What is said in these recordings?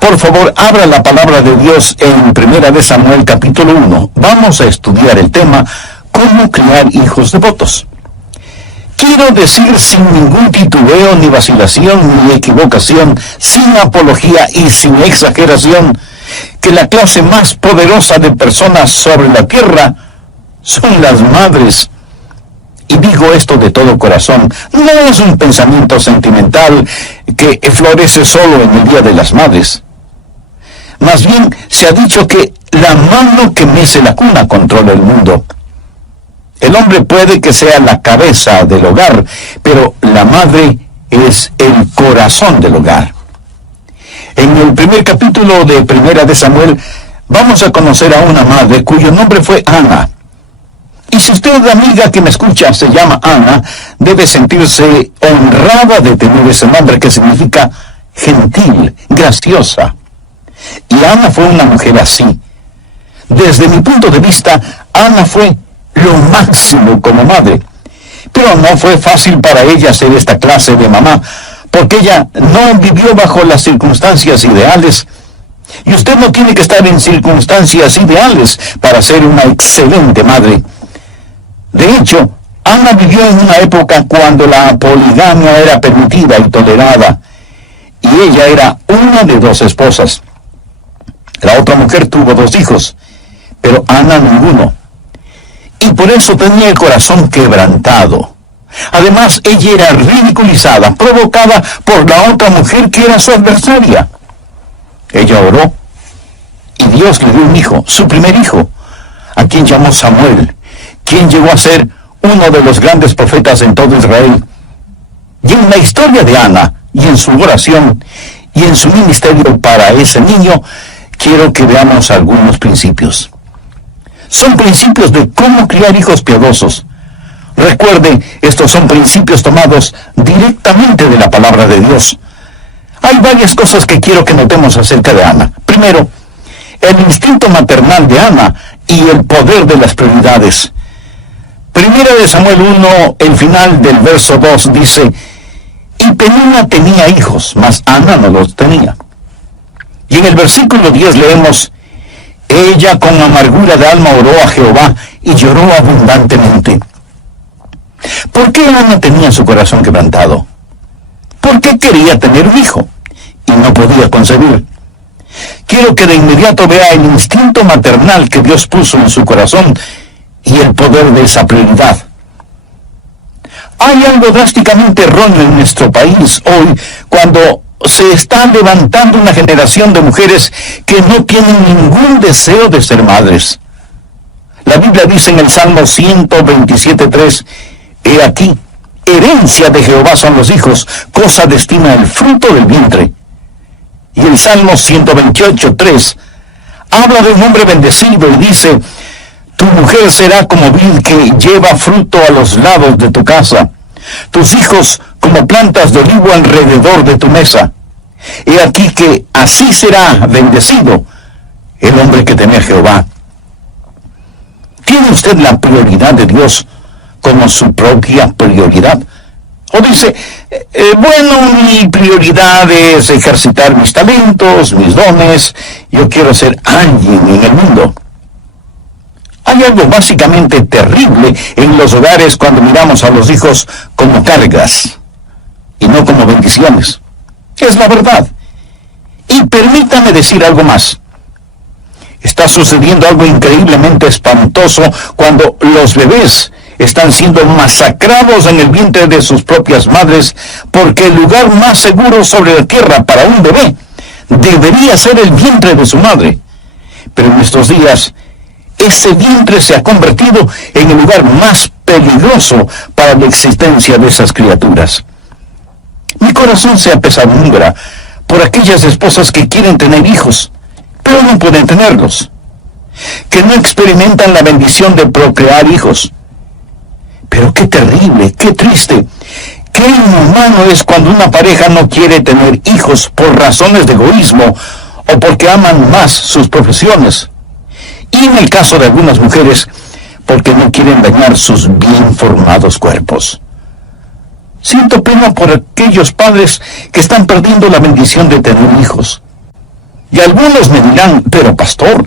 Por favor, abra la palabra de Dios en 1 Samuel capítulo 1. Vamos a estudiar el tema ¿Cómo criar hijos devotos? Quiero decir sin ningún titubeo, ni vacilación, ni equivocación, sin apología y sin exageración, que la clase más poderosa de personas sobre la tierra son las madres. Y digo esto de todo corazón. No es un pensamiento sentimental que florece solo en el Día de las Madres. Más bien, se ha dicho que la mano que mece la cuna controla el mundo. El hombre puede que sea la cabeza del hogar, pero la madre es el corazón del hogar. En el primer capítulo de 1 Samuel, vamos a conocer a una madre cuyo nombre fue Ana. Y si usted, amiga que me escucha, se llama Ana, debe sentirse honrada de tener ese nombre que significa gentil, graciosa. Y Ana fue una mujer así. Desde mi punto de vista, Ana fue lo máximo como madre. Pero no fue fácil para ella ser esta clase de mamá, porque ella no vivió bajo las circunstancias ideales. Y usted no tiene que estar en circunstancias ideales para ser una excelente madre. De hecho, Ana vivió en una época cuando la poligamia era permitida y tolerada, y ella era una de 2 esposas. La otra mujer tuvo 2 hijos, pero Ana ninguno. Y por eso tenía el corazón quebrantado. Además, ella era ridiculizada, provocada por la otra mujer que era su adversaria. Ella oró, y Dios le dio un hijo, su primer hijo, a quien llamó Samuel, quien llegó a ser uno de los grandes profetas en todo Israel. Y en la historia de Ana, y en su oración, y en su ministerio para ese niño, quiero que veamos algunos principios. Son principios de cómo criar hijos piadosos. Recuerde, estos son principios tomados directamente de la palabra de Dios. Hay varias cosas que quiero que notemos acerca de Ana. Primero, el instinto maternal de Ana y el poder de las prioridades. 1 Samuel 1, el final del verso 2 dice, y Penina tenía hijos, mas Ana no los tenía. Y en el versículo 10 leemos, ella con amargura de alma oró a Jehová y lloró abundantemente. ¿Por qué Ana tenía su corazón quebrantado? ¿Por qué quería tener un hijo y no podía concebir? Quiero que de inmediato vea el instinto maternal que Dios puso en su corazón y el poder de esa prioridad. Hay algo drásticamente erróneo en nuestro país hoy cuando se está levantando una generación de mujeres que no tienen ningún deseo de ser madres. La Biblia dice en el Salmo 127:3, he aquí, herencia de Jehová son los hijos, cosa destina el fruto del vientre. Y el Salmo 128:3 habla de un hombre bendecido y dice, tu mujer será como vid que lleva fruto a los lados de tu casa, tus hijos como plantas de olivo alrededor de tu mesa. He aquí que así será bendecido el hombre que teme a Jehová. ¿Tiene usted la prioridad de Dios como su propia prioridad? O dice, bueno, mi prioridad es ejercitar mis talentos, mis dones, yo quiero ser alguien en el mundo. Hay algo básicamente terrible en los hogares cuando miramos a los hijos como cargas y no como bendiciones. Es la verdad. Y permítame decir algo más. Está sucediendo algo increíblemente espantoso cuando los bebés están siendo masacrados en el vientre de sus propias madres, porque el lugar más seguro sobre la tierra para un bebé debería ser el vientre de su madre. Pero en estos días, ese vientre se ha convertido en el lugar más peligroso para la existencia de esas criaturas. Mi corazón se apesadumbra por aquellas esposas que quieren tener hijos, pero no pueden tenerlos, que no experimentan la bendición de procrear hijos. Pero qué terrible, qué triste, qué inhumano es cuando una pareja no quiere tener hijos por razones de egoísmo o porque aman más sus profesiones. Y en el caso de algunas mujeres, porque no quieren dañar sus bien formados cuerpos. Siento pena por aquellos padres que están perdiendo la bendición de tener hijos. Y algunos me dirán, pero pastor,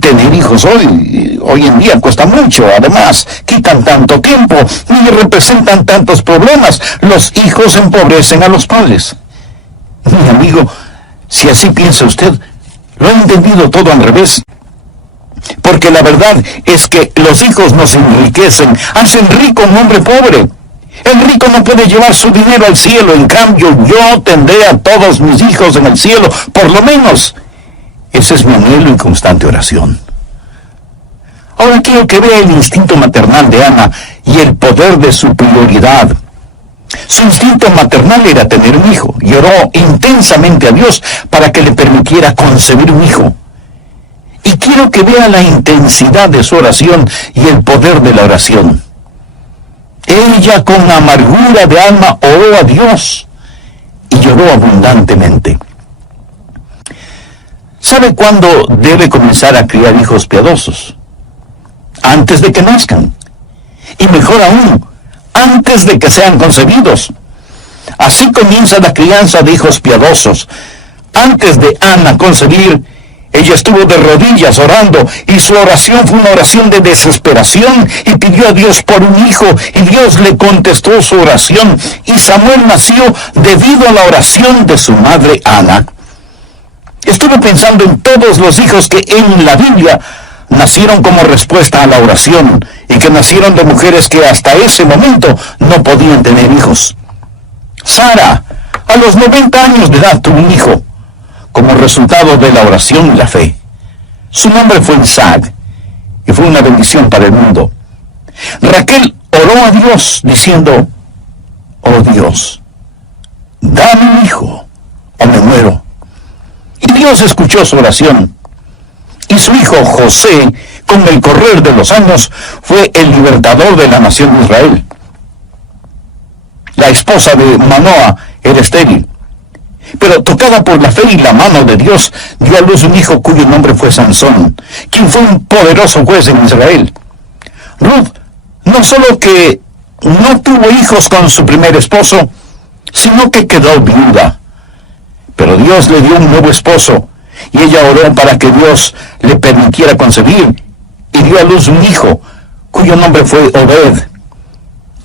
tener hijos hoy en día cuesta mucho, además quitan tanto tiempo y representan tantos problemas. Los hijos empobrecen a los padres. Mi amigo, si así piensa usted, lo ha entendido todo al revés. Porque la verdad es que los hijos nos enriquecen, hacen rico a un hombre pobre. El rico no puede llevar su dinero al cielo, en cambio yo tendré a todos mis hijos en el cielo, por lo menos. Ese es mi anhelo y constante oración. Ahora quiero que vea el instinto maternal de Ana y el poder de su prioridad. Su instinto maternal era tener un hijo, y oró intensamente a Dios para que le permitiera concebir un hijo. Y quiero que vea la intensidad de su oración y el poder de la oración. Ella con amargura de alma oró a Dios y lloró abundantemente. ¿Sabe cuándo debe comenzar a criar hijos piadosos? Antes de que nazcan. Y mejor aún, antes de que sean concebidos. Así comienza la crianza de hijos piadosos. Antes de Ana concebir, ella estuvo de rodillas orando, y su oración fue una oración de desesperación, y pidió a Dios por un hijo, y Dios le contestó su oración, y Samuel nació debido a la oración de su madre Ana. Estuve pensando en todos los hijos que en la Biblia nacieron como respuesta a la oración, y que nacieron de mujeres que hasta ese momento no podían tener hijos. Sara, a los 90 años de edad, tuvo un hijo, como resultado de la oración y la fe. Su nombre fue Isaac, y fue una bendición para el mundo. Raquel oró a Dios diciendo, oh Dios, dame un hijo, o me muero. Y Dios escuchó su oración, y su hijo José, con el correr de los años, fue el libertador de la nación de Israel. La esposa de Manoa era estéril, pero tocada por la fe y la mano de Dios, dio a luz un hijo cuyo nombre fue Sansón, quien fue un poderoso juez en Israel. Ruth no solo que no tuvo hijos con su primer esposo, sino que quedó viuda. Pero Dios le dio un nuevo esposo, y ella oró para que Dios le permitiera concebir, y dio a luz un hijo, cuyo nombre fue Obed.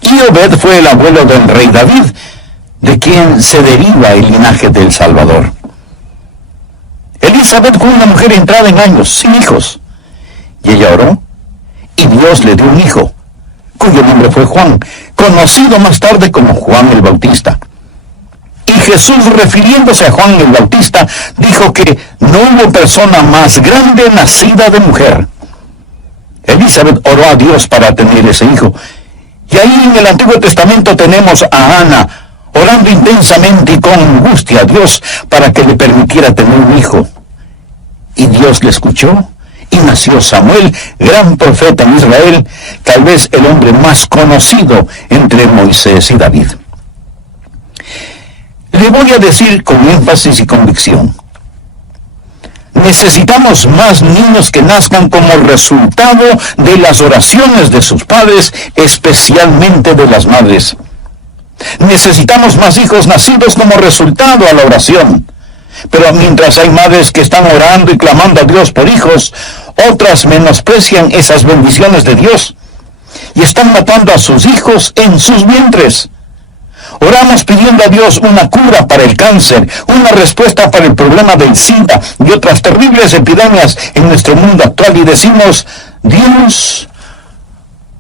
Y Obed fue el abuelo del rey David, de quien se deriva el linaje del Salvador. Elizabeth fue una mujer entrada en años, sin hijos, y ella oró, y Dios le dio un hijo, cuyo nombre fue Juan, conocido más tarde como Juan el Bautista. Y Jesús, refiriéndose a Juan el Bautista, dijo que no hubo persona más grande nacida de mujer. Elizabeth oró a Dios para tener ese hijo. Y ahí en el Antiguo Testamento tenemos a Ana, orando intensamente y con angustia a Dios para que le permitiera tener un hijo. Y Dios le escuchó, y nació Samuel, gran profeta en Israel, tal vez el hombre más conocido entre Moisés y David. Le voy a decir con énfasis y convicción: necesitamos más niños que nazcan como resultado de las oraciones de sus padres, especialmente de las madres. Necesitamos más hijos nacidos como resultado a la oración. Pero mientras hay madres que están orando y clamando a Dios por hijos, otras menosprecian esas bendiciones de Dios y están matando a sus hijos en sus vientres. Oramos pidiendo a Dios una cura para el cáncer, una respuesta para el problema del SIDA y otras terribles epidemias en nuestro mundo actual, y decimos: Dios,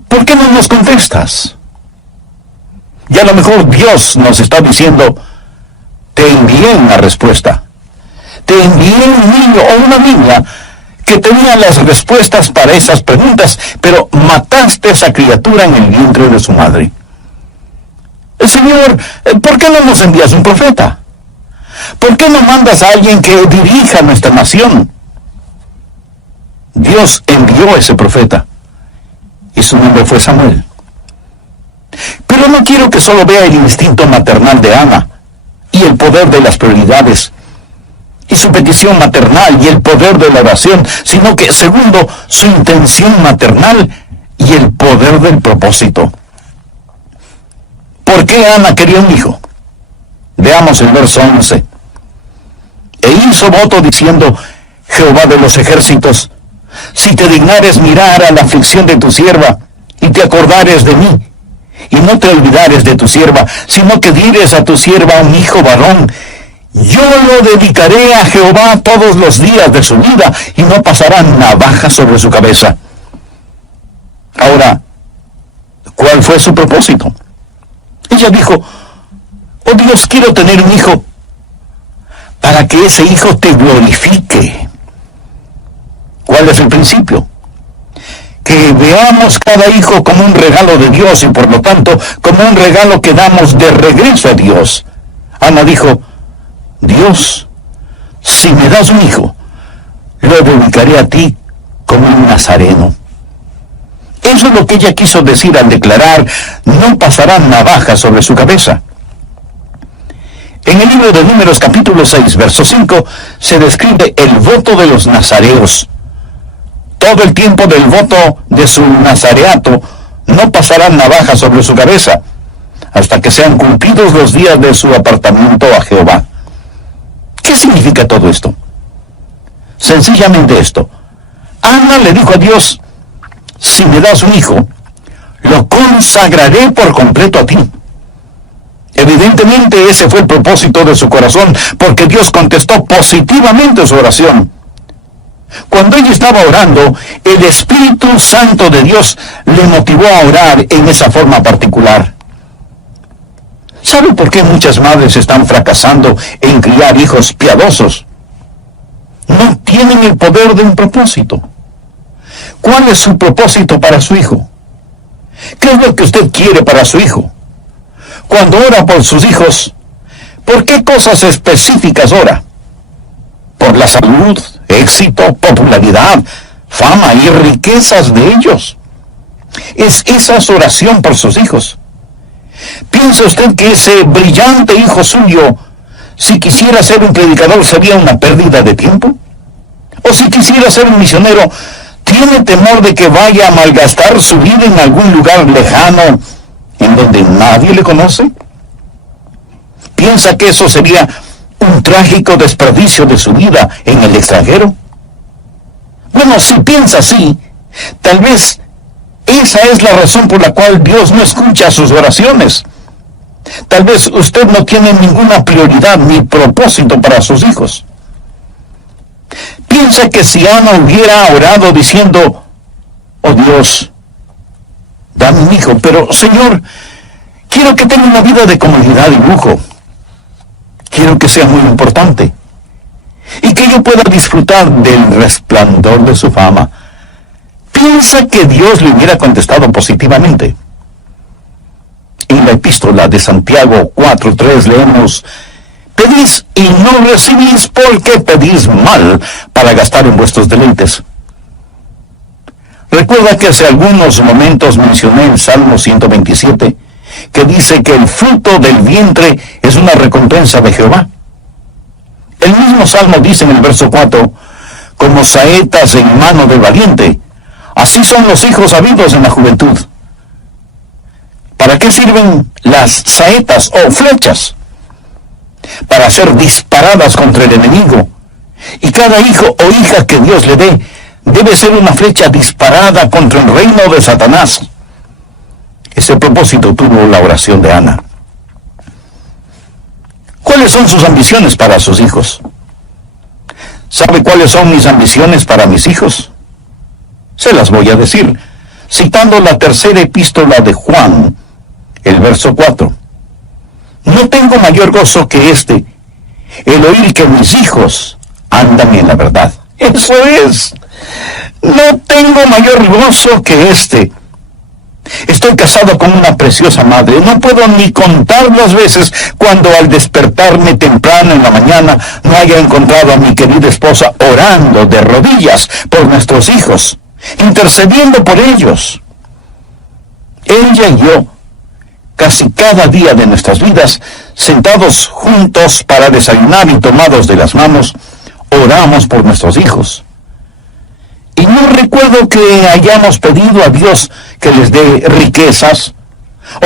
¿por qué no nos contestas? Y a lo mejor Dios nos está diciendo: te envié una respuesta. Te envié un niño o una niña que tenía las respuestas para esas preguntas, pero mataste a esa criatura en el vientre de su madre. Señor, ¿por qué no nos envías un profeta? ¿Por qué no mandas a alguien que dirija nuestra nación? Dios envió a ese profeta, y su nombre fue Samuel. Pero no quiero que solo vea el instinto maternal de Ana y el poder de las prioridades y su petición maternal y el poder de la oración, sino que, segundo, su intención maternal y el poder del propósito. ¿Por qué Ana quería un hijo? Veamos el verso 11. E hizo voto diciendo: Jehová de los ejércitos, si te dignares mirar a la aflicción de tu sierva, y te acordares de mí, y no te olvidares de tu sierva, sino que dieres a tu sierva un hijo varón, yo lo dedicaré a Jehová todos los días de su vida, y no pasará navaja sobre su cabeza. Ahora, ¿cuál fue su propósito? Ella dijo: oh Dios, quiero tener un hijo, para que ese hijo te glorifique. ¿Cuál es el principio? Que veamos cada hijo como un regalo de Dios y por lo tanto como un regalo que damos de regreso a Dios. Ana dijo: Dios, si me das un hijo, lo dedicaré a ti como un nazareno. Eso es lo que ella quiso decir al declarar: no pasarán navajas sobre su cabeza. En el libro de Números capítulo 6, verso 5, se describe el voto de los nazareos. Todo el tiempo del voto de su nazareato no pasarán navajas sobre su cabeza, hasta que sean cumplidos los días de su apartamiento a Jehová. ¿Qué significa todo esto? Sencillamente esto. Ana le dijo a Dios: si me das un hijo, lo consagraré por completo a ti. Evidentemente ese fue el propósito de su corazón, porque Dios contestó positivamente su oración. Cuando ella estaba orando, el Espíritu Santo de Dios le motivó a orar en esa forma particular. ¿Sabe por qué muchas madres están fracasando en criar hijos piadosos? No tienen el poder de un propósito. ¿Cuál es su propósito para su hijo? ¿Qué es lo que usted quiere para su hijo? Cuando ora por sus hijos, ¿por qué cosas específicas ora? Por la salud, éxito, popularidad, fama y riquezas de ellos. ¿Es esa su oración por sus hijos? ¿Piensa usted que ese brillante hijo suyo, si quisiera ser un predicador, sería una pérdida de tiempo? ¿O si quisiera ser un misionero, tiene temor de que vaya a malgastar su vida en algún lugar lejano en donde nadie le conoce? ¿Piensa que eso sería un trágico desperdicio de su vida en el extranjero? Bueno, si piensa así, tal vez esa es la razón por la cual Dios no escucha sus oraciones. Tal vez usted no tiene ninguna prioridad ni propósito para sus hijos. Piensa que si Ana hubiera orado diciendo: oh Dios, dame un hijo, pero Señor, quiero que tenga una vida de comodidad y lujo. Quiero que sea muy importante y que yo pueda disfrutar del resplandor de su fama. ¿Piensa que Dios le hubiera contestado positivamente? En la epístola de Santiago 4:3 leemos: pedís y no recibís porque pedís mal para gastar en vuestros deleites. Recuerda que hace algunos momentos mencioné el Salmo 127, que dice que el fruto del vientre es una recompensa de Jehová. El mismo Salmo dice en el verso 4: como saetas en mano del valiente, así son los hijos habidos en la juventud. ¿Para qué sirven las saetas o flechas? Para ser disparadas contra el enemigo. Y cada hijo o hija que Dios le dé debe ser una flecha disparada contra el reino de Satanás. Ese propósito tuvo la oración de Ana. ¿Cuáles son sus ambiciones para sus hijos? ¿Sabe cuáles son mis ambiciones para mis hijos? Se las voy a decir, citando la tercera epístola de Juan, el verso 4. No tengo mayor gozo que este, el oír que mis hijos andan en la verdad. Eso es. No tengo mayor gozo que este. Estoy casado con una preciosa madre. No puedo ni contar las veces cuando al despertarme temprano en la mañana no haya encontrado a mi querida esposa orando de rodillas por nuestros hijos, intercediendo por ellos. Ella y yo, casi cada día de nuestras vidas, sentados juntos para desayunar y tomados de las manos, oramos por nuestros hijos. Y no recuerdo que hayamos pedido a Dios que les dé riquezas,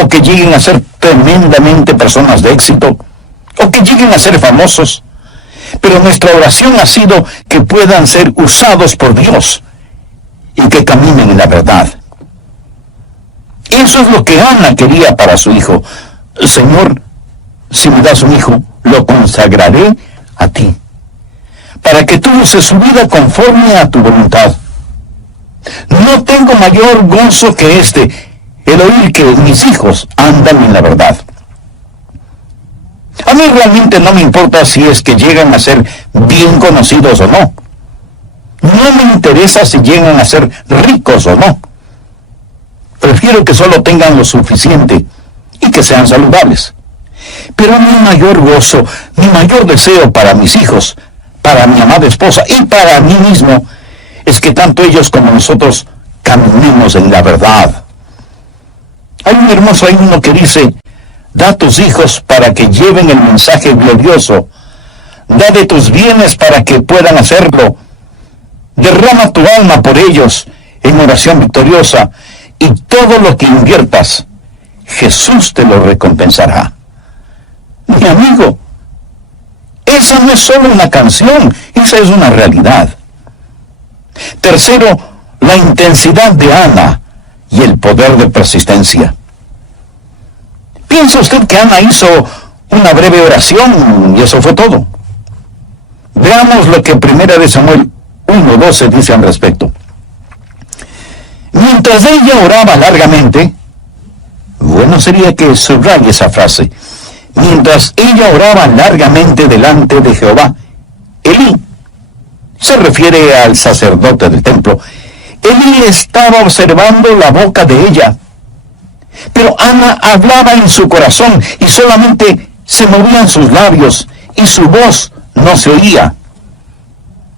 o que lleguen a ser tremendamente personas de éxito, o que lleguen a ser famosos. Pero nuestra oración ha sido que puedan ser usados por Dios y que caminen en la verdad. Eso es lo que Ana quería para su hijo. Señor, si me das un hijo, lo consagraré a ti, para que tú uses su vida conforme a tu voluntad. No tengo mayor gozo que el oír que mis hijos andan en la verdad. A mí realmente no me importa si es que llegan a ser bien conocidos o no. No me interesa si llegan a ser ricos o no. Prefiero que solo tengan lo suficiente y que sean saludables. Pero mi mayor gozo, mi mayor deseo para mis hijos, para mi amada esposa y para mí mismo, es que tanto ellos como nosotros caminemos en la verdad. Hay un hermoso himno que dice: da a tus hijos para que lleven el mensaje glorioso. Da de tus bienes para que puedan hacerlo. Derrama tu alma por ellos en oración victoriosa, y todo lo que inviertas, Jesús te lo recompensará. Mi amigo, esa no es solo una canción, esa es una realidad. Tercero, la intensidad de Ana y el poder de persistencia. ¿Piensa usted que Ana hizo una breve oración y eso fue todo? Veamos lo que 1 Samuel 1:12 dice al respecto. Mientras ella oraba largamente, bueno sería que subraye esa frase, mientras ella oraba largamente delante de Jehová, Elí, se refiere al sacerdote del templo, Elí estaba observando la boca de ella. Pero Ana hablaba en su corazón y solamente se movían sus labios y su voz no se oía.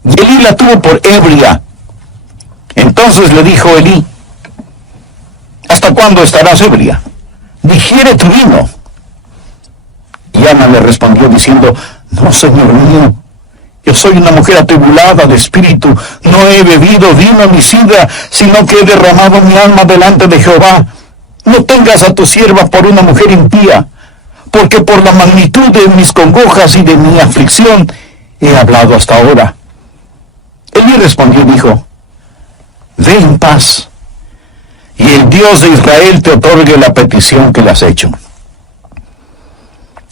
Y Elí la tuvo por ebria. Entonces le dijo Elí: ¿hasta cuándo estarás ebria? Digiere tu vino. Y Ana le respondió diciendo: no, Señor mío, yo soy una mujer atribulada de espíritu, no he bebido vino ni sidra, sino que he derramado mi alma delante de Jehová. No tengas a tu sierva por una mujer impía, porque por la magnitud de mis congojas y de mi aflicción he hablado hasta ahora. Elí respondió y dijo: ve en paz, y el Dios de Israel te otorgue la petición que le has hecho.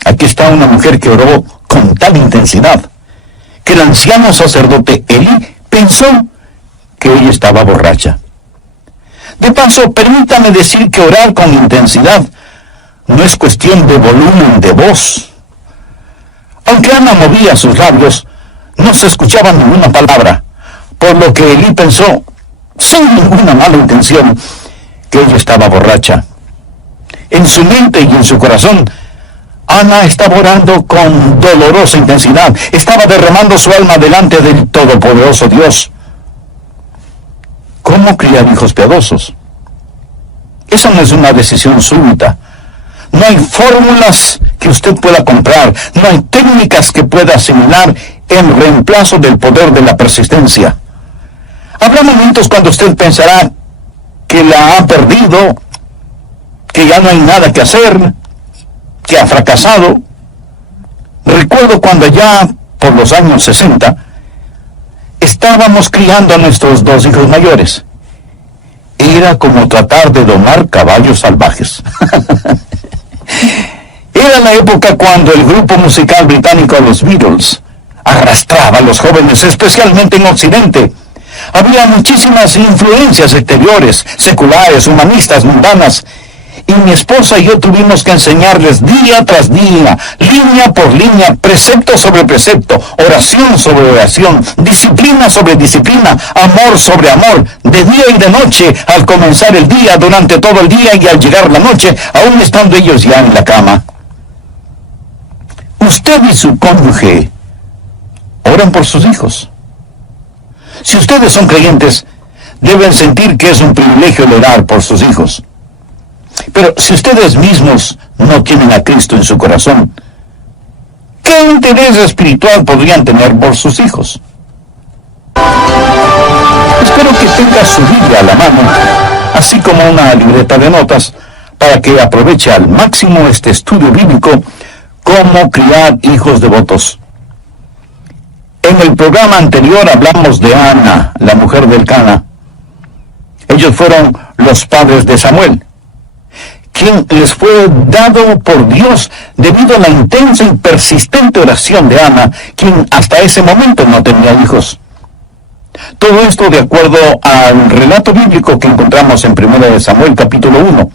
Aquí está una mujer que oró con tal intensidad que el anciano sacerdote Elí pensó que ella estaba borracha. De paso, permítame decir que orar con intensidad no es cuestión de volumen de voz. Aunque Ana movía sus labios, no se escuchaba ninguna palabra, por lo que Elí pensó, sin ninguna mala intención, que ella estaba borracha. En su mente y en su corazón, Ana estaba orando con dolorosa intensidad, estaba derramando su alma delante del todopoderoso Dios. ¿Cómo criar hijos piadosos? Esa no es una decisión súbita. No hay fórmulas que usted pueda comprar, no hay técnicas que pueda asimilar en reemplazo del poder de la persistencia. Habrá momentos cuando usted pensará que la ha perdido, que ya no hay nada que hacer, que ha fracasado. Recuerdo cuando ya por los años 60 estábamos criando a nuestros dos hijos mayores. Era como tratar de domar caballos salvajes. Era la época cuando el grupo musical británico Los Beatles arrastraba a los jóvenes, especialmente en Occidente. Había muchísimas influencias exteriores, seculares, humanistas, mundanas, y mi esposa y yo tuvimos que enseñarles día tras día, línea por línea, precepto sobre precepto, oración sobre oración, disciplina sobre disciplina, amor sobre amor, de día y de noche, al comenzar el día, durante todo el día y al llegar la noche, aún estando ellos ya en la cama. Usted y su cónyuge oran por sus hijos. Si ustedes son creyentes, deben sentir que es un privilegio el orar por sus hijos. Pero si ustedes mismos no tienen a Cristo en su corazón, ¿qué interés espiritual podrían tener por sus hijos? Espero que tenga su Biblia a la mano, así como una libreta de notas, para que aproveche al máximo este estudio bíblico, Cómo criar hijos devotos. En el programa anterior hablamos de Ana, la mujer del Cana. Ellos fueron los padres de Samuel, quien les fue dado por Dios debido a la intensa y persistente oración de Ana, quien hasta ese momento no tenía hijos. Todo esto de acuerdo al relato bíblico que encontramos en 1 Samuel capítulo 1.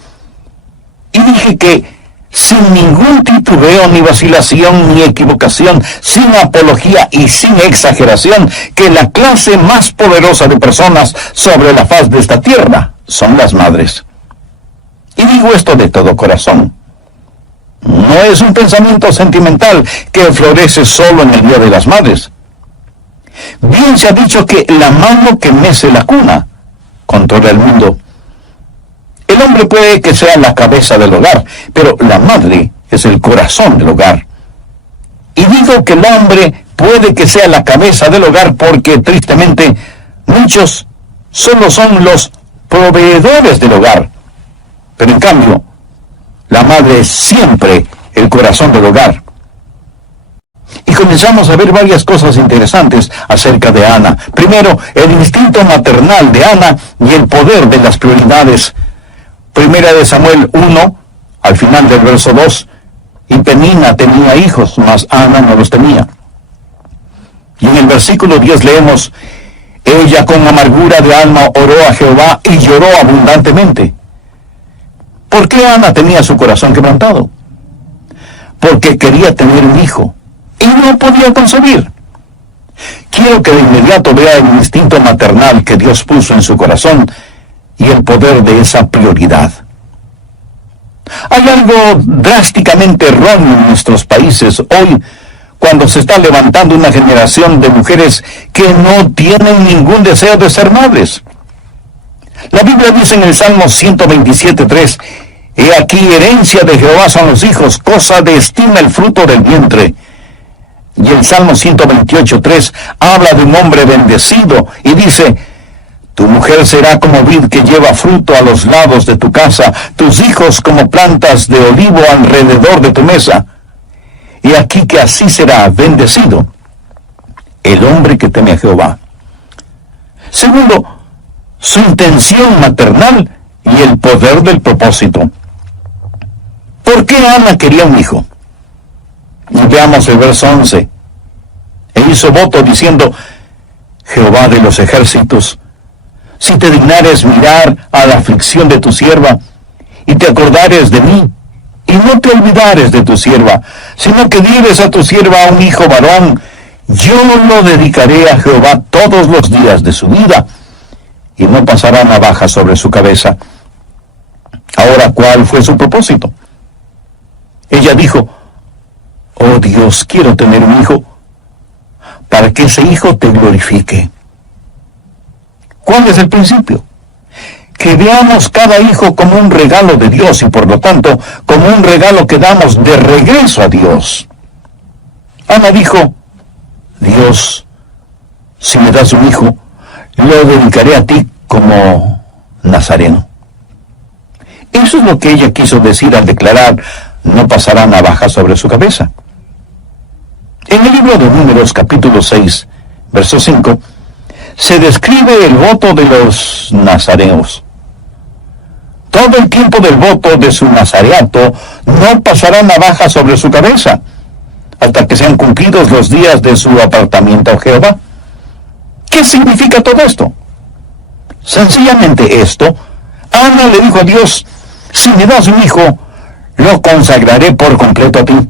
Y dije que sin ningún titubeo, ni vacilación, ni equivocación, sin apología y sin exageración, que la clase más poderosa de personas sobre la faz de esta tierra son las madres. Y digo esto de todo corazón. No es un pensamiento sentimental que florece solo en el Día de las Madres. Bien se ha dicho que la mano que mece la cuna controla el mundo. El hombre puede que sea la cabeza del hogar, pero la madre es el corazón del hogar. Y digo que el hombre puede que sea la cabeza del hogar porque, tristemente, muchos solo son los proveedores del hogar. Pero en cambio, la madre es siempre el corazón del hogar. Y comenzamos a ver varias cosas interesantes acerca de Ana. Primero, el instinto maternal de Ana y el poder de las prioridades. 1 Samuel 1, al final del verso 2, y Penina tenía hijos, mas Ana no los tenía. Y en el versículo 10 leemos, ella con amargura de alma oró a Jehová y lloró abundantemente. ¿Por qué Ana tenía su corazón quebrantado? Porque quería tener un hijo y no podía concebir. Quiero que de inmediato vea el instinto maternal que Dios puso en su corazón y el poder de esa prioridad. Hay algo drásticamente erróneo en nuestros países hoy cuando se está levantando una generación de mujeres que no tienen ningún deseo de ser madres. La Biblia dice en el Salmo 127:3, he aquí herencia de Jehová son los hijos, cosa de estima el fruto del vientre. Y el Salmo 128:3 habla de un hombre bendecido y dice, tu mujer será como vid que lleva fruto a los lados de tu casa, tus hijos como plantas de olivo alrededor de tu mesa. Y aquí que así será bendecido el hombre que teme a Jehová. Segundo, su intención maternal y el poder del propósito. ¿Por qué Ana quería un hijo? Y veamos el verso 11. E hizo voto diciendo, Jehová de los ejércitos, si te dignares mirar a la aflicción de tu sierva, y te acordares de mí, y no te olvidares de tu sierva, sino que dieres a tu sierva un hijo varón, yo lo dedicaré a Jehová todos los días de su vida, y no pasará navaja sobre su cabeza. Ahora, ¿cuál fue su propósito? Ella dijo, oh Dios, quiero tener un hijo, para que ese hijo te glorifique. ¿Cuál es el principio? Que veamos cada hijo como un regalo de Dios y por lo tanto como un regalo que damos de regreso a Dios. Ana dijo, Dios, si me das un hijo, lo dedicaré a ti como nazareno. Eso es lo que ella quiso decir al declarar, no pasará navaja sobre su cabeza. En el libro de Números, capítulo 6, verso 5, se describe el voto de los nazareos. Todo el tiempo del voto de su nazareato no pasará navaja sobre su cabeza, hasta que sean cumplidos los días de su apartamiento a Jehová. ¿Qué significa todo esto? Sencillamente esto, Ana le dijo a Dios, si me das un hijo, lo consagraré por completo a ti.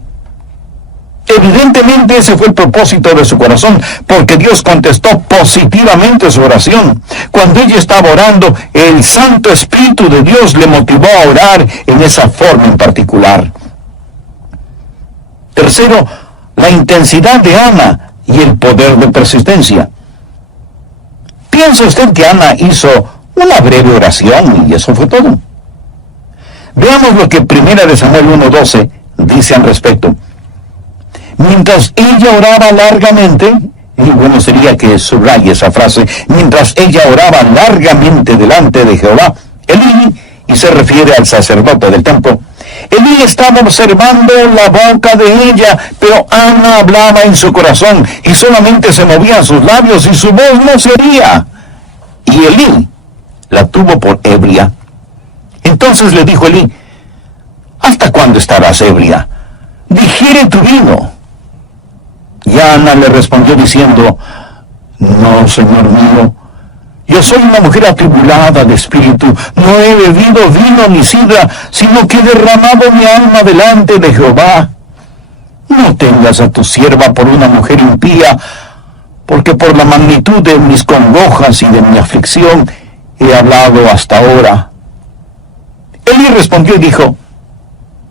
Evidentemente ese fue el propósito de su corazón, porque Dios contestó positivamente su oración. Cuando ella estaba orando, el Santo Espíritu de Dios le motivó a orar en esa forma en particular. Tercero, la intensidad de Ana y el poder de persistencia. ¿Piensa usted que Ana hizo una breve oración y eso fue todo? Veamos lo que 1 Samuel 1:12 dice al respecto. Mientras ella oraba largamente, y bueno sería que subraye esa frase, mientras ella oraba largamente delante de Jehová, Elí, y se refiere al sacerdote del templo, Elí estaba observando la boca de ella, pero Ana hablaba en su corazón y solamente se movían sus labios y su voz no se oía. Y Elí la tuvo por ebria. Entonces le dijo Elí: ¿hasta cuándo estarás ebria? Digiere tu vino. Y Ana le respondió diciendo: no, señor mío, yo soy una mujer atribulada de espíritu, no he bebido vino ni sidra, sino que he derramado mi alma delante de Jehová. No tengas a tu sierva por una mujer impía, porque por la magnitud de mis congojas y de mi aflicción he hablado hasta ahora. Elí respondió y dijo: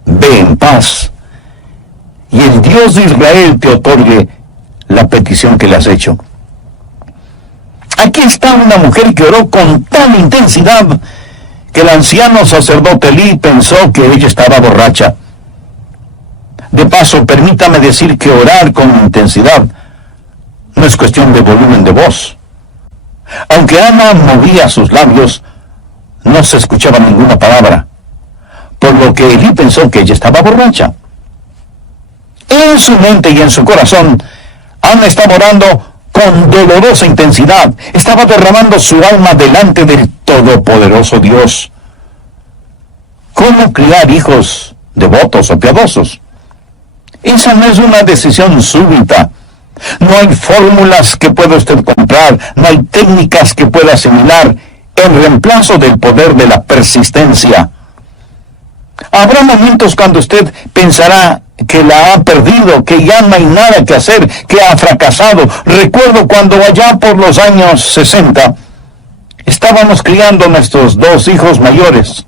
ve en paz, y el Dios de Israel te otorgue la petición que le has hecho. Aquí está una mujer que oró con tal intensidad que el anciano sacerdote Elí pensó que ella estaba borracha. De paso, permítame decir que orar con intensidad no es cuestión de volumen de voz. Aunque Ana movía sus labios, no se escuchaba ninguna palabra, por lo que Elí pensó que ella estaba borracha. En su mente y en su corazón, Ana estaba orando con dolorosa intensidad. Estaba derramando su alma delante del todopoderoso Dios. ¿Cómo criar hijos devotos o piadosos? Esa no es una decisión súbita. No hay fórmulas que pueda usted comprar, no hay técnicas que pueda asimilar en reemplazo del poder de la persistencia. Habrá momentos cuando usted pensará que la ha perdido, que ya no hay nada que hacer, que ha fracasado. Recuerdo cuando allá por los años 60 estábamos criando nuestros 2 hijos mayores.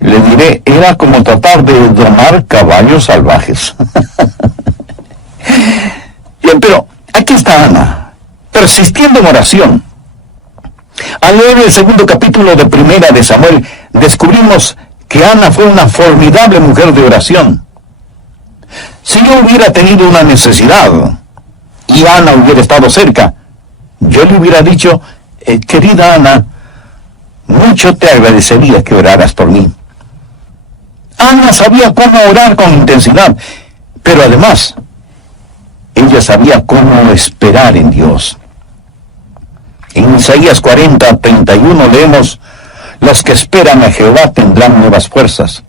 Le diré, era como tratar de domar caballos salvajes. Bien, pero aquí está Ana, persistiendo en oración. Al leer el 2º capítulo de Primera de Samuel, descubrimos que Ana fue una formidable mujer de oración. Si yo hubiera tenido una necesidad y Ana hubiera estado cerca, yo le hubiera dicho: querida Ana, mucho te agradecería que oraras por mí. Ana sabía cómo orar con intensidad, pero además, ella sabía cómo esperar en Dios. En Isaías 40:31 leemos: los que esperan a Jehová tendrán nuevas fuerzas.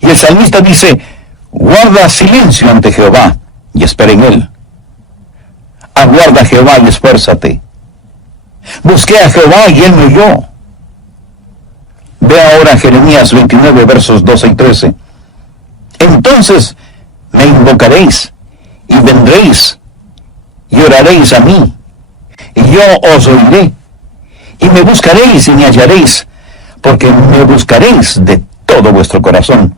Y el salmista dice: guarda silencio ante Jehová y espera en él. Aguarda a Jehová y esfuérzate. Busqué a Jehová y él me oyó. Ve ahora Jeremías 29, versos 12 y 13. Entonces me invocaréis y vendréis y oraréis a mí, y yo os oiré, y me buscaréis y me hallaréis, porque me buscaréis de todo vuestro corazón.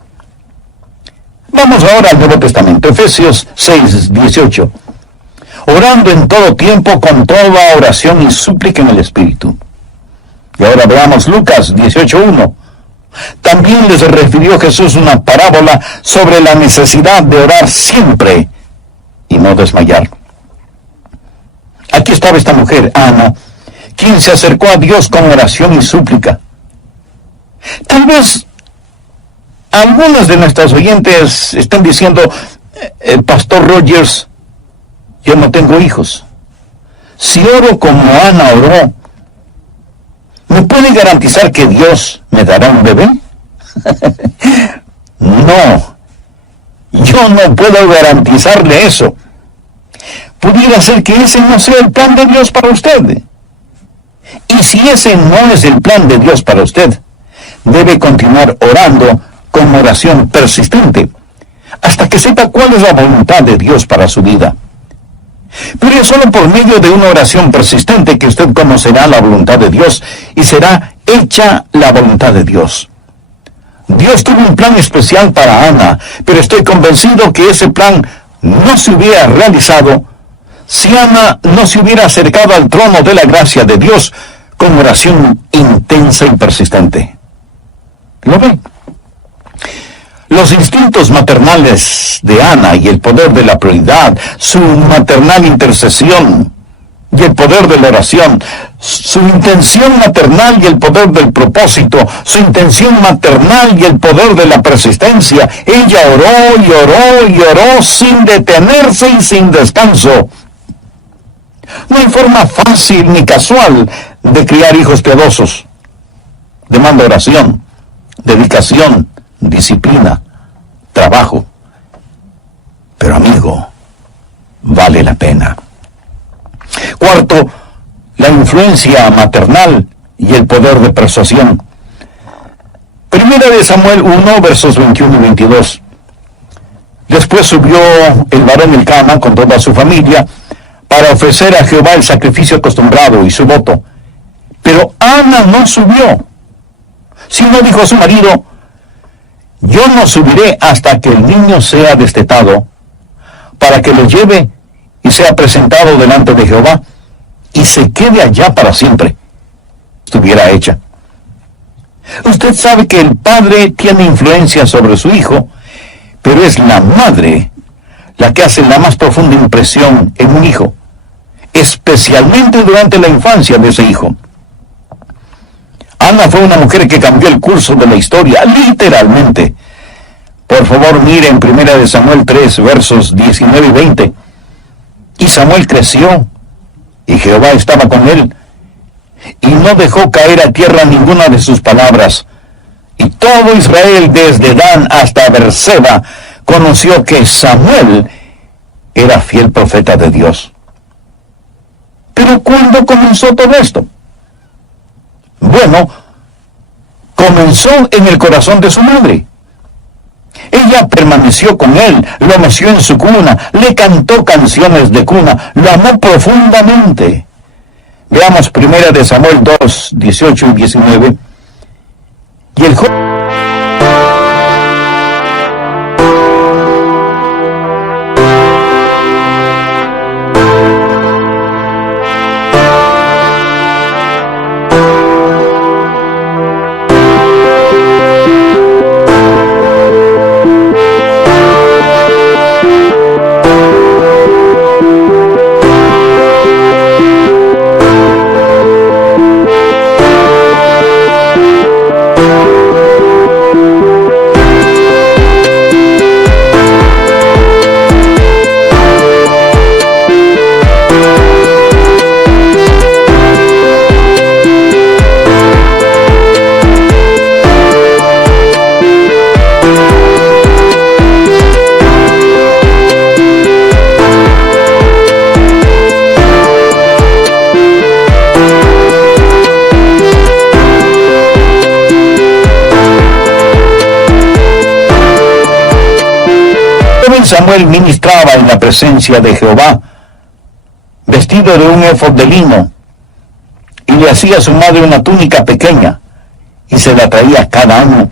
Vamos ahora al Nuevo Testamento, Efesios 6:18. Orando en todo tiempo con toda oración y súplica en el Espíritu. Y ahora veamos Lucas 18:1. También les refirió Jesús una parábola sobre la necesidad de orar siempre y no desmayar. Aquí estaba esta mujer, Ana, quien se acercó a Dios con oración y súplica. Tal vez algunos de nuestros oyentes están diciendo: Pastor Rogers, yo no tengo hijos. Si oro como Ana oró, ¿me puede garantizar que Dios me dará un bebé? No, yo no puedo garantizarle eso. Pudiera ser que ese no sea el plan de Dios para usted. Y si ese no es el plan de Dios para usted, debe continuar orando con oración persistente, hasta que sepa cuál es la voluntad de Dios para su vida. Pero es solo por medio de una oración persistente que usted conocerá la voluntad de Dios y será hecha la voluntad de Dios. Dios tuvo un plan especial para Ana, pero estoy convencido que ese plan no se hubiera realizado si Ana no se hubiera acercado al trono de la gracia de Dios con oración intensa y persistente. ¿Lo ven? Los instintos maternales de Ana y el poder de la prioridad, su maternal intercesión, y el poder de la oración, su intención maternal y el poder del propósito, su intención maternal y el poder de la persistencia. Ella oró y oró y oró sin detenerse y sin descanso. No hay forma fácil ni casual de criar hijos piadosos. Demanda oración, dedicación, disciplina, trabajo. Pero amigo, vale la pena. Cuarto, la influencia maternal y el poder de persuasión. Primera de Samuel 1, versos 21 y 22. Después subió el varón Elcana con toda su familia para ofrecer a Jehová el sacrificio acostumbrado y su voto. Pero Ana no subió, sino dijo a su marido: yo no subiré hasta que el niño sea destetado, para que lo lleve y sea presentado delante de Jehová, y se quede allá para siempre. Estuviera hecha. Usted sabe que el padre tiene influencia sobre su hijo, pero es la madre la que hace la más profunda impresión en un hijo, especialmente durante la infancia de ese hijo. Ana fue una mujer que cambió el curso de la historia, literalmente. Por favor, mire en 1 Samuel 3, versos 19 y 20. Y Samuel creció, y Jehová estaba con él, y no dejó caer a tierra ninguna de sus palabras. Y todo Israel, desde Dan hasta Berseba, conoció que Samuel era fiel profeta de Dios. Pero ¿cuándo comenzó todo esto? Bueno, comenzó en el corazón de su madre. Ella permaneció con él, lo meció en su cuna, le cantó canciones de cuna, lo amó profundamente. Veamos 1 Samuel 2, 18 y 19. Y el joven Samuel ministraba en la presencia de Jehová, vestido de un éfod de lino, y le hacía a su madre una túnica pequeña, y se la traía cada año,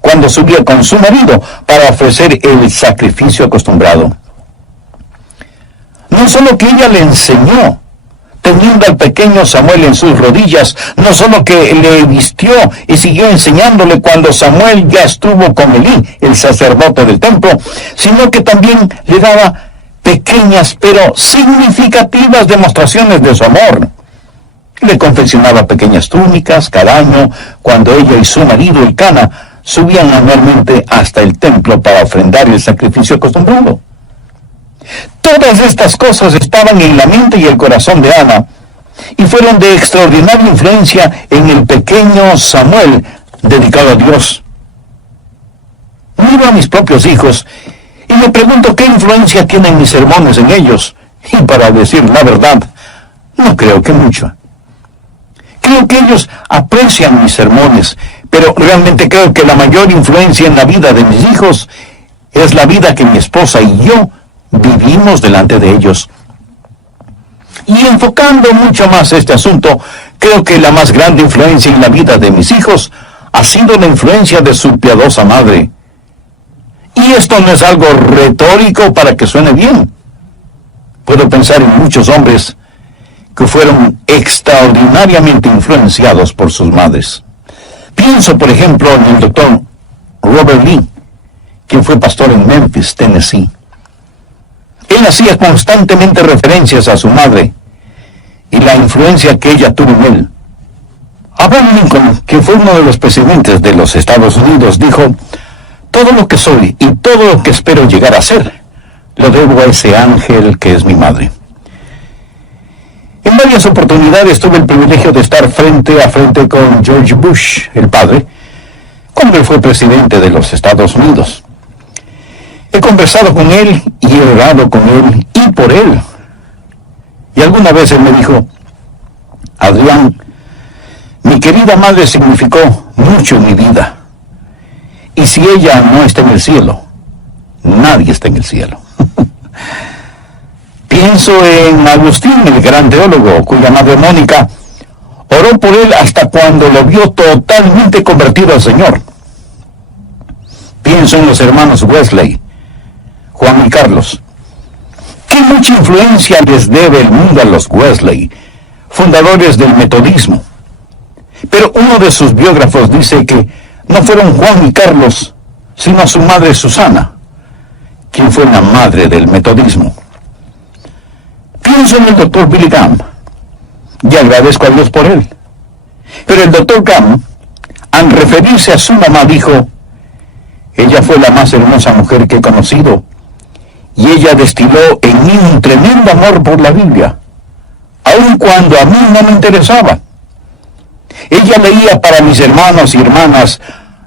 cuando subía con su marido para ofrecer el sacrificio acostumbrado. No solo que ella le enseñó, teniendo al pequeño Samuel en sus rodillas, no solo que le vistió y siguió enseñándole cuando Samuel ya estuvo con Elí, el sacerdote del templo, sino que también le daba pequeñas pero significativas demostraciones de su amor. Le confeccionaba pequeñas túnicas cada año cuando ella y su marido Elcana subían anualmente hasta el templo para ofrendar el sacrificio acostumbrado. Todas estas cosas estaban en la mente y el corazón de Ana, y fueron de extraordinaria influencia en el pequeño Samuel, dedicado a Dios. Miro a mis propios hijos, y me pregunto qué influencia tienen mis sermones en ellos, y para decir la verdad, no creo que mucho. Creo que ellos aprecian mis sermones, pero realmente creo que la mayor influencia en la vida de mis hijos es la vida que mi esposa y yo vivimos delante de ellos. Y enfocando mucho más este asunto, creo que la más grande influencia en la vida de mis hijos ha sido la influencia de su piadosa madre. Y esto no es algo retórico para que suene bien. Puedo pensar en muchos hombres que fueron extraordinariamente influenciados por sus madres. Pienso, por ejemplo, en el doctor Robert Lee, quien fue pastor en Memphis, Tennessee. Él hacía constantemente referencias a su madre, y la influencia que ella tuvo en él. Abraham Lincoln, que fue uno de los presidentes de los Estados Unidos, dijo: todo lo que soy y todo lo que espero llegar a ser, lo debo a ese ángel que es mi madre. En varias oportunidades tuve el privilegio de estar frente a frente con George Bush, el padre, cuando él fue presidente de los Estados Unidos. He conversado con él y he orado con él y por él. Y alguna vez él me dijo: Adrián, mi querida madre significó mucho en mi vida. Y si ella no está en el cielo, nadie está en el cielo. Pienso en Agustín, el gran teólogo, cuya madre Mónica oró por él hasta cuando lo vio totalmente convertido al Señor. Pienso en los hermanos Wesley, Juan y Carlos. ¿Qué mucha influencia les debe el mundo a los Wesley, fundadores del metodismo? Pero uno de sus biógrafos dice que no fueron Juan y Carlos, sino su madre Susana, quien fue la madre del metodismo. Pienso en el doctor Billy Graham y agradezco a Dios por él. Pero el doctor Graham, al referirse a su mamá, dijo: ella fue la más hermosa mujer que he conocido, y ella destiló en mí un tremendo amor por la Biblia, aun cuando a mí no me interesaba. Ella leía para mis hermanos y hermanas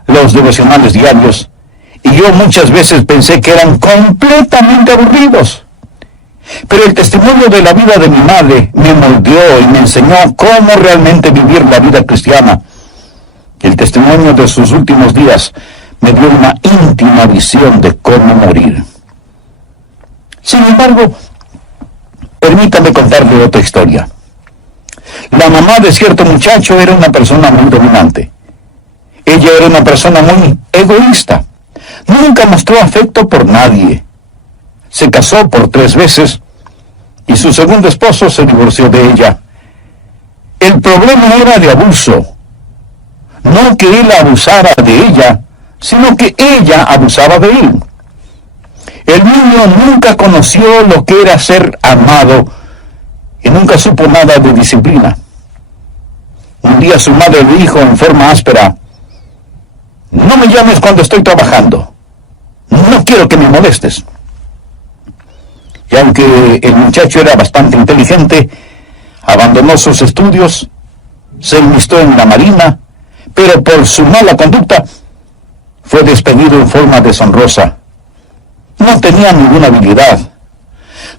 los devocionales diarios, y yo muchas veces pensé que eran completamente aburridos. Pero el testimonio de la vida de mi madre me moldeó y me enseñó cómo realmente vivir la vida cristiana. El testimonio de sus últimos días me dio una íntima visión de cómo morir. Sin embargo, permítame contarle otra historia. La mamá de cierto muchacho era una persona muy dominante. Ella era una persona muy egoísta. Nunca mostró afecto por nadie. Se casó por 3 veces y su segundo esposo se divorció de ella. El problema era de abuso. No que él abusara de ella, sino que ella abusaba de él. El niño nunca conoció lo que era ser amado y nunca supo nada de disciplina. Un día su madre le dijo en forma áspera: no me llames cuando estoy trabajando. No quiero que me molestes. Y aunque el muchacho era bastante inteligente, abandonó sus estudios, se enlistó en la marina, pero por su mala conducta fue despedido en forma deshonrosa. No tenía ninguna habilidad.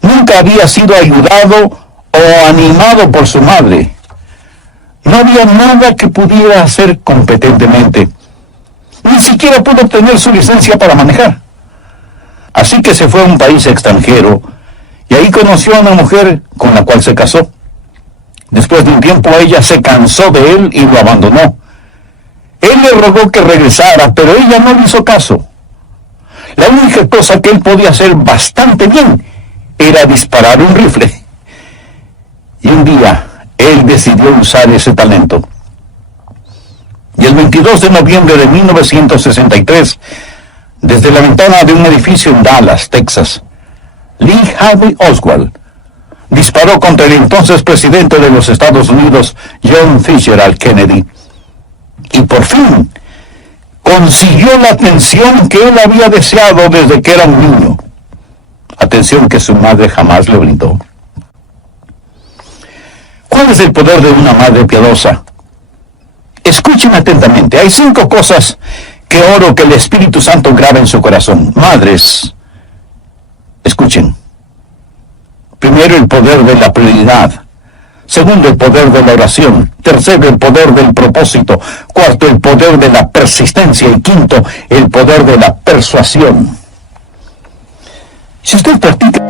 Nunca había sido ayudado o animado por su madre. No había nada que pudiera hacer competentemente. Ni siquiera pudo obtener su licencia para manejar. Así que se fue a un país extranjero y ahí conoció a una mujer con la cual se casó. Después de un tiempo ella se cansó de él y lo abandonó. Él le rogó que regresara, pero ella no le hizo caso. La única cosa que él podía hacer bastante bien era disparar un rifle. Y un día él decidió usar ese talento. Y el 22 de noviembre de 1963, desde la ventana de un edificio en Dallas, Texas, Lee Harvey Oswald disparó contra el entonces presidente de los Estados Unidos, John Fitzgerald Kennedy. Y por fin consiguió la atención que él había deseado desde que era un niño. Atención que su madre jamás le brindó. ¿Cuál es el poder de una madre piadosa? Escuchen atentamente. Hay 5 cosas que oro que el Espíritu Santo graba en su corazón. Madres, escuchen. Primero, el poder de la prioridad. Segundo, el poder de la oración. Tercero, el poder del propósito. Cuarto, el poder de la persistencia. Y quinto, el poder de la persuasión. Si usted practica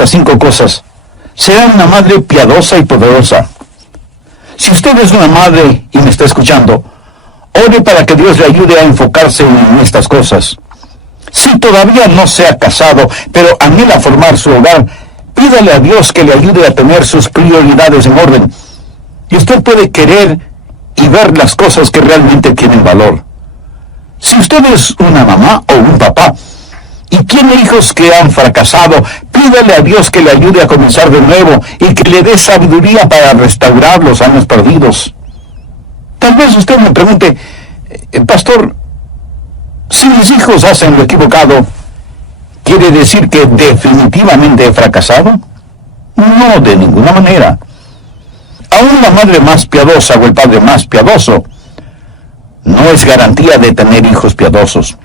estas 5 cosas, será una madre piadosa y poderosa. Si usted es una madre y me está escuchando, ore para que Dios le ayude a enfocarse en estas cosas. Si todavía no se ha casado, pero anhela formar su hogar, pídale a Dios que le ayude a tener sus prioridades en orden. Y usted puede querer y ver las cosas que realmente tienen valor. Si usted es una mamá o un papá y tiene hijos que han fracasado, pídale a Dios que le ayude a comenzar de nuevo y que le dé sabiduría para restaurar los años perdidos. Tal vez usted me pregunte, pastor, si mis hijos hacen lo equivocado, ¿quiere decir que definitivamente he fracasado? No, de ninguna manera. Aún la madre más piadosa o el padre más piadoso no es garantía de tener hijos piadosos.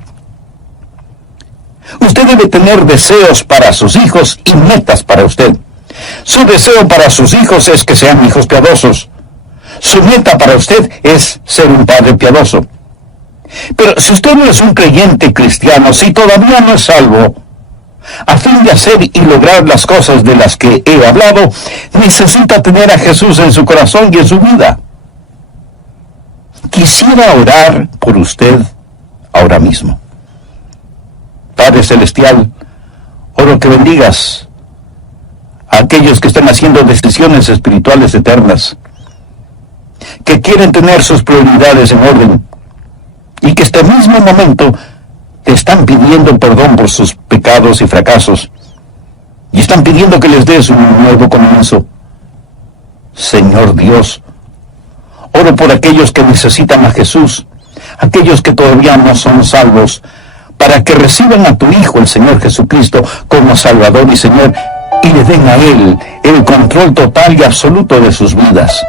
Usted debe tener deseos para sus hijos y metas para usted. Su deseo para sus hijos es que sean hijos piadosos. Su meta para usted es ser un padre piadoso. Pero si usted no es un creyente cristiano, si todavía no es salvo, a fin de hacer y lograr las cosas de las que he hablado, necesita tener a Jesús en su corazón y en su vida. Quisiera orar por usted ahora mismo. Padre Celestial, oro que bendigas a aquellos que están haciendo decisiones espirituales eternas, que quieren tener sus prioridades en orden, y que este mismo momento te están pidiendo perdón por sus pecados y fracasos, y están pidiendo que les des un nuevo comienzo. Señor Dios, oro por aquellos que necesitan a Jesús, aquellos que todavía no son salvos, para que reciban a tu Hijo, el Señor Jesucristo, como Salvador y Señor, y le den a Él el control total y absoluto de sus vidas.